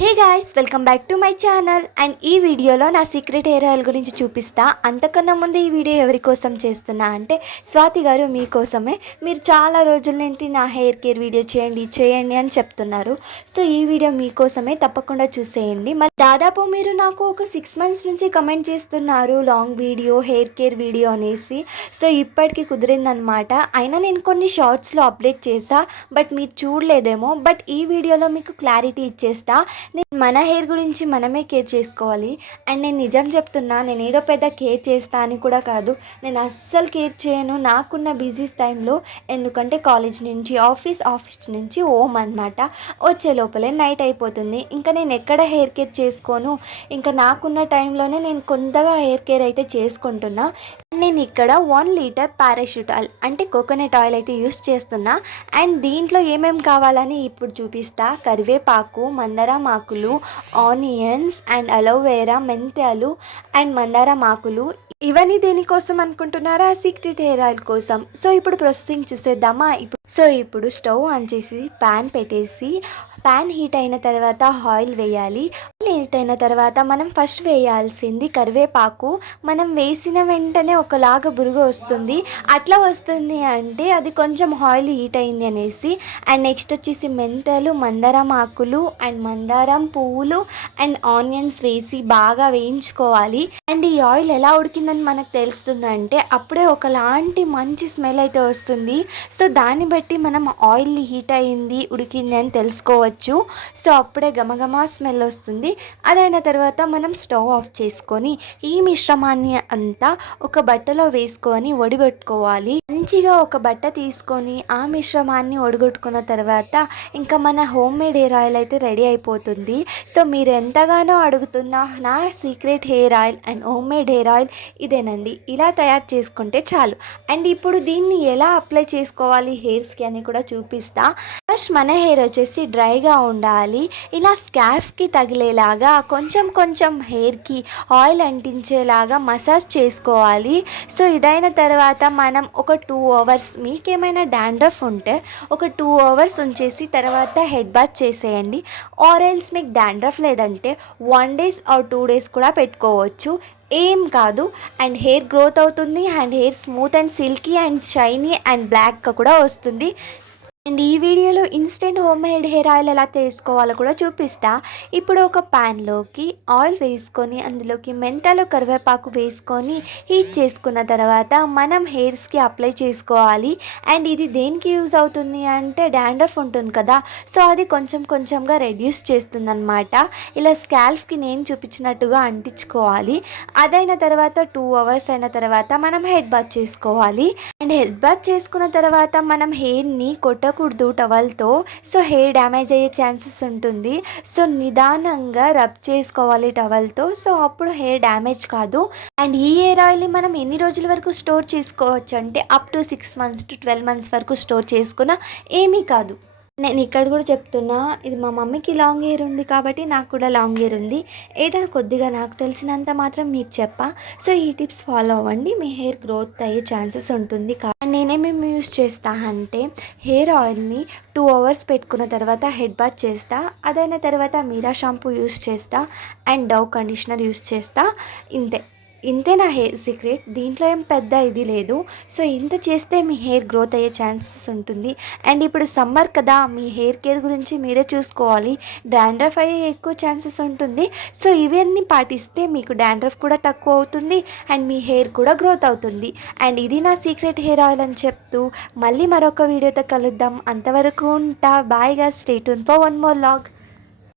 Hey guys, welcome back to my channel. And ఈ వీడియోలో నా సీక్రెట్ హెయిర్ ఆయిల్ గురించి చూపిస్తా. అంతకన్నా ముందు ఈ వీడియో ఎవరి కోసం చేస్తున్నా అంటే స్వాతి గారు మీకోసమే. మీరు చాలా రోజుల నుండి నా హెయిర్ కేర్ వీడియో చేయండి అని చెప్తున్నారు. సో ఈ వీడియో మీకోసమే, తప్పకుండా చూసేయండి. మరి దాదాపు మీరు నాకు ఒక 6 months నుంచి కమెంట్ చేస్తున్నారు long video, hair care video అనేసి. సో ఇప్పటికి కుదిరిందనమాట. అయినా నేను కొన్ని షార్ట్స్లో అప్డేట్ చేసా, బట్ మీరు చూడలేదేమో. బట్ ఈ వీడియోలో మీకు క్లారిటీ ఇచ్చేస్తా. మన హెయిర్ గురించి మనమే కేర్ చేసుకోవాలి. అండ్ నేను నిజం చెప్తున్నా, నేను ఏదో పెద్ద కేర్ చేస్తా అని కూడా కాదు. నేను అస్సలు కేర్ చేయను నాకున్న బిజీ టైంలో. ఎందుకంటే కాలేజ్ నుంచి ఆఫీస్ నుంచి హోమ్ అనమాట. వచ్చే లోపలే నైట్ అయిపోతుంది. ఇంకా నేను ఎక్కడ హెయిర్ కేర్ చేసుకోను. ఇంకా నాకున్న టైంలోనే నేను కొంతగా హెయిర్ కేర్ అయితే చేసుకుంటున్నా. నేను ఇక్కడ 1 లీటర్ పారాషూట్ ఆయిల్ అంటే కోకోనట్ ఆయిల్ అయితే యూస్ చేస్తున్నా. అండ్ దీంట్లో ఏమేమి కావాలని ఇప్పుడు చూపిస్తా. కరివేపాకు, మందారం ఆకులు, ఆనియన్స్ అండ్ అలోవెరా, మెంతాలు అండ్ మందారం ఆకులు. ఇవన్నీ దేనికోసం అనుకుంటున్నారా? సీక్రెట్ హెయిర్ ఆయిల్ కోసం. సో ఇప్పుడు ప్రాసెసింగ్ చూసేద్దామా. ఇప్పుడు స్టవ్ ఆన్ చేసి ప్యాన్ పెట్టేసి, ప్యాన్ హీట్ అయిన తర్వాత ఆయిల్ వేయాలి. ఆయిల్ హీట్ అయిన తర్వాత మనం ఫస్ట్ వేయాల్సింది కరివేపాకు. మనం వేసిన వెంటనే ఒకలాగా బురుగు వస్తుంది. అట్లా వస్తుంది అంటే అది కొంచెం ఆయిల్ హీట్ అయింది అనేసి. అండ్ నెక్స్ట్ వచ్చేసి మెంతాలు, మందారం ఆకులు అండ్ మందారం పువ్వులు అండ్ ఆనియన్స్ వేసి బాగా వేయించుకోవాలి. అండ్ ఈ ఆయిల్ ఎలా ఉడికిందని మనకు తెలుస్తుందంటే అప్పుడే ఒకలాంటి మంచి స్మెల్ అయితే వస్తుంది. సో దాన్ని బట్టి మనం ఆయిల్ హీట్ అయింది, ఉడికింది అని తెలుసుకోవచ్చు. సో అప్పుడే గమగమా స్మెల్ వస్తుంది. అదైన తర్వాత మనం స్టవ్ ఆఫ్ చేసుకొని ఈ మిశ్రమాన్ని అంతా ఒక బట్టలో వేసుకొని వడిపెట్టుకోవాలి. మంచిగా ఒక బట్ట తీసుకొని ఆ మిశ్రమాన్ని వడగొట్టుకున్న తర్వాత ఇంకా మన హోమ్ మేడ్ హెయిర్ ఆయిల్ అయితే రెడీ అయిపోతుంది. సో మీరు ఎంతగానో అడుగుతున్న నా secret hair oil and home made hair oil ఇదేనండి. ఇలా తయారు చేసుకుంటే చాలు. అండ్ ఇప్పుడు దీన్ని ఎలా అప్లై చేసుకోవాలి హెయిర్స్కి అని కూడా చూపిస్తా. ఫస్ట్ మన హెయిర్ వచ్చేసి డ్రైగా ఉండాలి. ఇలా స్కార్ఫ్కి తగిలేలాగా కొంచెం కొంచెం హెయిర్కి ఆయిల్ అంటించేలాగా మసాజ్ చేసుకోవాలి. సో ఇదైన తర్వాత మనం ఒక 2 hours, మీకేమైనా డాండ్రఫ్ ఉంటే ఒక 2 hours ఉంచేసి తర్వాత హెడ్ బాత్ చేసేయండి. ఆర్ ఎల్స్ మీకు డాండ్రఫ్ లేదంటే 1 day or 2 days కూడా పెట్టుకోవచ్చు. ఏం కాదు. అండ్ హెయిర్ గ్రోత్ అవుతుంది. And hair smooth and silky and shiny and బ్లాక్గా కూడా వస్తుంది. అండ్ ఈ వీడియోలో instant home made hair oil ఎలా తీసుకోవాలో కూడా చూపిస్తా. ఇప్పుడు ఒక ప్యాన్లోకి ఆయిల్ వేసుకొని అందులోకి మెంతాలు, కరివేపాకు వేసుకొని హీట్ చేసుకున్న తర్వాత మనం హెయిర్స్కి అప్లై చేసుకోవాలి. అండ్ ఇది దేనికి యూజ్ అవుతుంది అంటే డాండ్రఫ్ ఉంటుంది కదా, సో అది కొంచెం కొంచెంగా రెడ్యూస్ చేస్తుంది అనమాట. ఇలా స్కాల్ఫ్కి నేను చూపించినట్టుగా అంటించుకోవాలి. అదైన తర్వాత 2 hours అయిన తర్వాత మనం హెడ్ బాత్ చేసుకోవాలి. అండ్ హెడ్ బాత్ చేసుకున్న తర్వాత మనం హెయిర్ని కొట్టకూడదు టవల్తో. సో హెయిర్ డ్యామేజ్ అయ్యే ఛాన్సెస్ ఉంటుంది. సో నిదానంగా రబ్ చేసుకోవాలి టవల్తో. సో అప్పుడు హెయిర్ డ్యామేజ్ కాదు. అండ్ ఈ హెయిర్ ఆయిల్ని మనం ఎన్ని రోజుల వరకు స్టోర్ చేసుకోవచ్చు అంటే up to 6 months to 12 months వరకు స్టోర్ చేసుకున్నా ఏమీ కాదు. నేను ఇక్కడ కూడా చెప్తున్నా, ఇది మా మమ్మీకి లాంగ్ హెయిర్ ఉంది కాబట్టి నాకు కూడా లాంగ్ హెయిర్ ఉంది. ఏదైనా కొద్దిగా నాకు తెలిసినంత మాత్రం మీకు చెప్పా. సో ఈ టిప్స్ ఫాలో అవ్వండి, మీ హెయిర్ గ్రోత్ అయ్యే ఛాన్సెస్ ఉంటుంది. నేనేమేమి యూస్ చేస్తా అంటే హెయిర్ ఆయిల్ని 2 hours పెట్టుకున్న తర్వాత హెడ్ బాత్ చేస్తా. అదైన తర్వాత మీరా షాంపూ యూస్ చేస్తా అండ్ డవ్ కండిషనర్ యూస్ చేస్తా. ఇంతే నా హెయిర్ సీక్రెట్. దీంట్లో ఏం పెద్ద ఇది లేదు. సో ఇంత చేస్తే మీ హెయిర్ గ్రోత్ అయ్యే ఛాన్సెస్ ఉంటుంది. అండ్ ఇప్పుడు సమ్మర్ కదా, మీ హెయిర్ కేర్ గురించి మీరే చూసుకోవాలి. డాండ్రఫ్ అయ్యే ఎక్కువ ఛాన్సెస్ ఉంటుంది. సో ఇవన్నీ పాటిస్తే మీకు డాండ్రఫ్ కూడా తక్కువ అవుతుంది అండ్ మీ హెయిర్ కూడా గ్రోత్ అవుతుంది. అండ్ ఇది నా సీక్రెట్ హెయిర్ ఆయిల్ అని చెప్తూ మళ్ళీ మరొక వీడియోతో కలుద్దాం. అంతవరకు ఉంటా. బాయ్ గా, stay tune for 1 more vlog.